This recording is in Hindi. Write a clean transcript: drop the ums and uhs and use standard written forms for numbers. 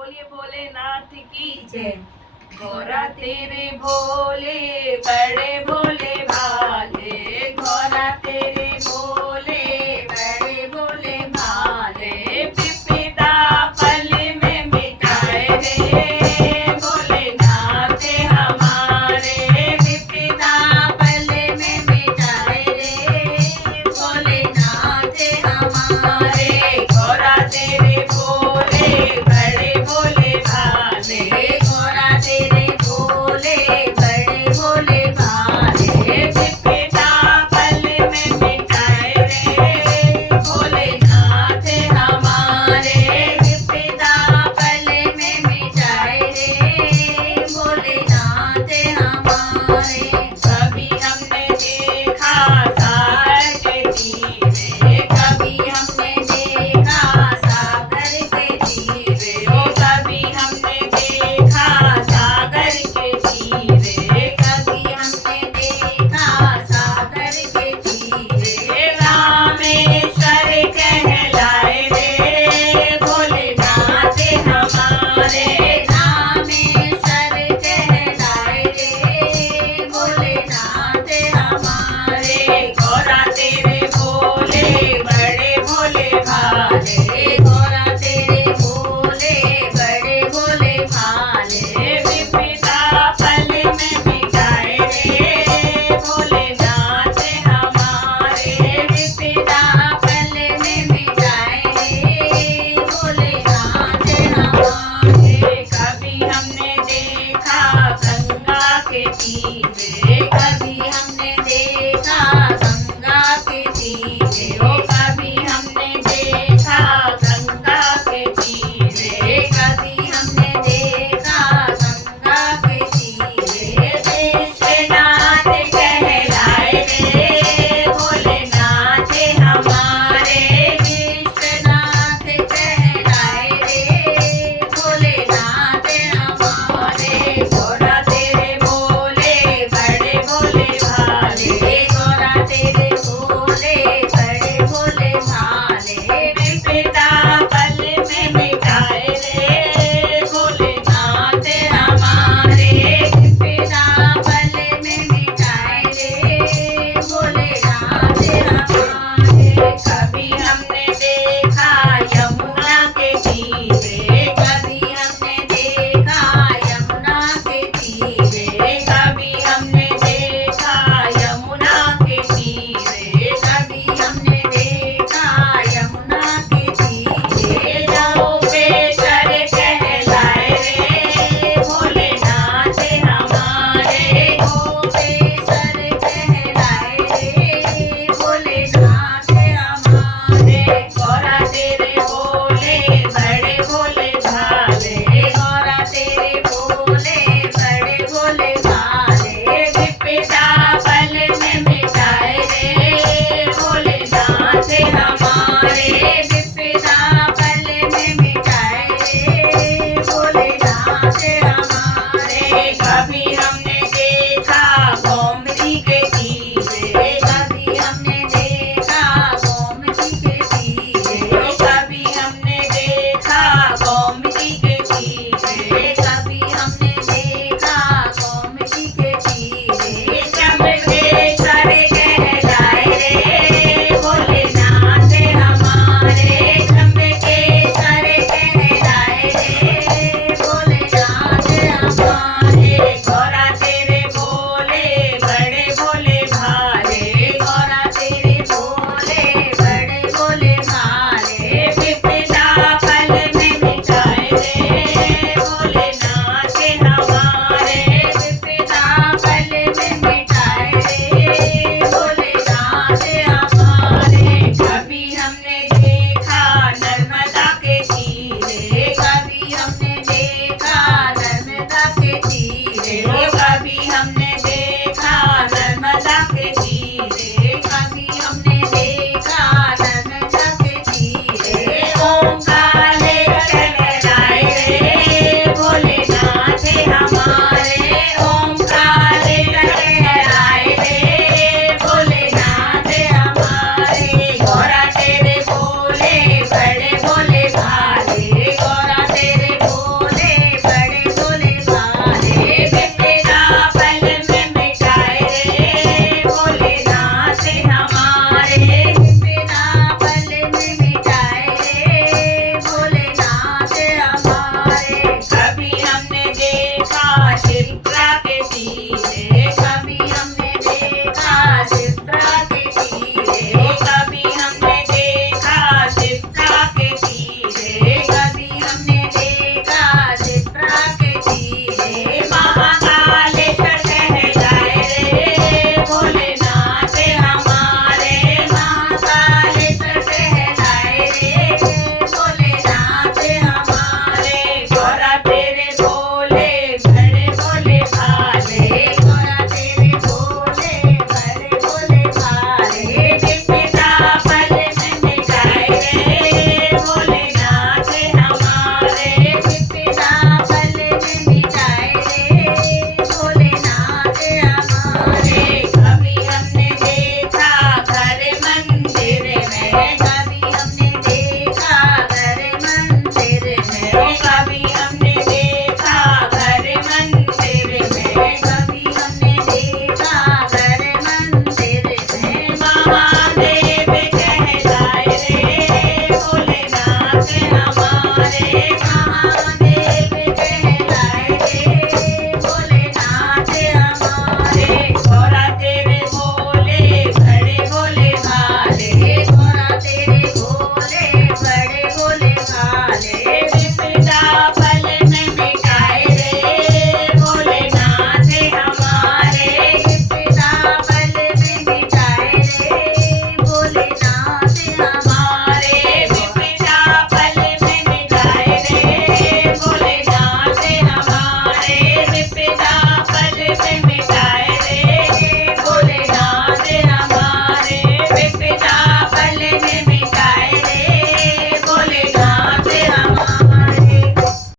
बोलिए भोलेनाथ की जय। गौरा तेरे भोले बड़े भोले भाले, गौरा तेरे भोले बड़े भोले भाले, विपदा पल में मिटाए रे भोलेनाथ हमारे, विपदा पल में मिटाए रे भोलेनाथ हमारे। गौरा तेरे भोले बड़े भोले भाले, गौरा तेरे भोले बड़े भोले भाले, विपदा पल में मिटाए रे भोलेनाथ हमारे, विपदा पल में मिटाए रे भोलेनाथ हमारे। कभी हमने देखा सागर के तीरे, कभी हमने देखा सागर के तीरे, ओ कभी हमने देखा सागर के तीरे, कभी हमने देखा सागर के तीरे। रामेश्वर कहलाए रे भोलेनाथ हमारे,